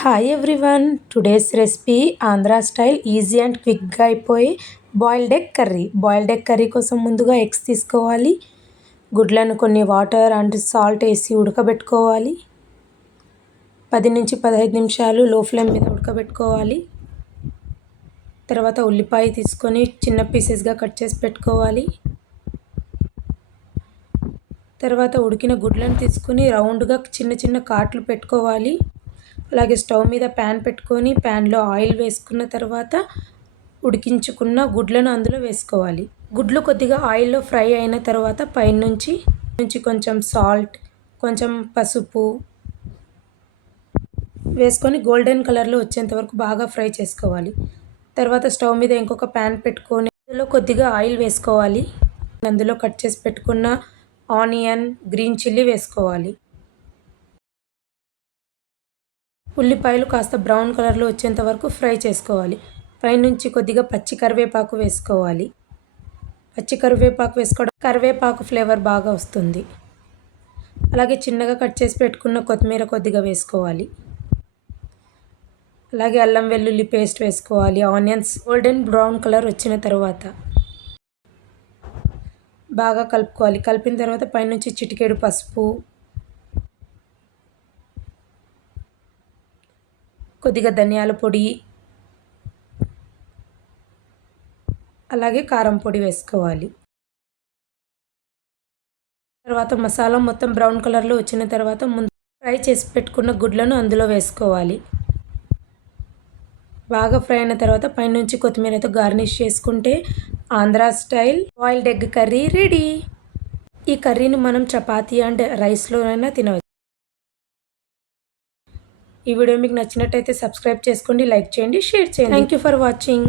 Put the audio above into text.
Hi everyone, today's recipe Andhra style easy and క్విక్గా అయిపోయి boiled egg curry. Boiled egg curry కోసం ముందుగా eggs తీసుకోవాలి. గుడ్లను కొన్ని వాటర్ అండ్ సాల్ట్ వేసి ఉడకబెట్టుకోవాలి. 10 నుంచి 15 నిమిషాలు లో ఫ్లేమ్ మీద ఉడకబెట్టుకోవాలి. తర్వాత ఉల్లిపాయ తీసుకొని చిన్న పీసెస్గా కట్ చేసి పెట్టుకోవాలి. తర్వాత ఉడికిన గుడ్లను తీసుకొని రౌండ్గా చిన్న చిన్న కాట్లు పెట్టుకోవాలి. అలాగే స్టవ్ మీద ప్యాన్ పెట్టుకొని ప్యాన్లో ఆయిల్ వేసుకున్న తర్వాత ఉడికించుకున్న గుడ్లను అందులో వేసుకోవాలి. గుడ్లు కొద్దిగా ఆయిల్లో ఫ్రై అయిన తర్వాత పైనుంచి కొంచెం సాల్ట్, కొంచెం పసుపు వేసుకొని గోల్డెన్ కలర్లో వచ్చేంత వరకు బాగా ఫ్రై చేసుకోవాలి. తర్వాత స్టవ్ మీద ఇంకొక ప్యాన్ పెట్టుకొని అందులో కొద్దిగా ఆయిల్ వేసుకోవాలి. అందులో కట్ చేసి పెట్టుకున్న ఆనియన్, గ్రీన్ చిల్లీ వేసుకోవాలి. ఉల్లిపాయలు కాస్త బ్రౌన్ కలర్లో వచ్చేంత వరకు ఫ్రై చేసుకోవాలి. పైనుంచి కొద్దిగా పచ్చి కరివేపాకు వేసుకోవాలి. పచ్చి కరివేపాకు వేసుకోవడం కరివేపాకు ఫ్లేవర్ బాగా వస్తుంది. అలాగే చిన్నగా కట్ చేసి పెట్టుకున్న కొత్తిమీర కొద్దిగా వేసుకోవాలి. అలాగే అల్లం వెల్లుల్లి పేస్ట్ వేసుకోవాలి. ఆనియన్స్ గోల్డెన్ బ్రౌన్ కలర్ వచ్చిన తర్వాత బాగా కలుపుకోవాలి. కలిపిన తర్వాత పైనుంచి చిటికెడు పసుపు, కొద్దిగా ధనియాల పొడి, అలాగే కారం పొడి వేసుకోవాలి. తర్వాత మసాలా మొత్తం బ్రౌన్ కలర్లో వచ్చిన తర్వాత ముందు ఫ్రై చేసి పెట్టుకున్న గుడ్లను అందులో వేసుకోవాలి. బాగా ఫ్రై అయిన తర్వాత పైనుంచి కొత్తిమీరతో గార్నిష్ చేసుకుంటే Andhra style boiled egg curry ready. ఈ కర్రీని మనం చపాతీ అండ్ రైస్లోనైనా తినవచ్చు. ఈ వీడియో మీకు నచ్చినట్టయితే సబ్స్క్రైబ్ చేసుకోండి, లైక్ చేయండి, షేర్ చేయండి. Thank you for watching.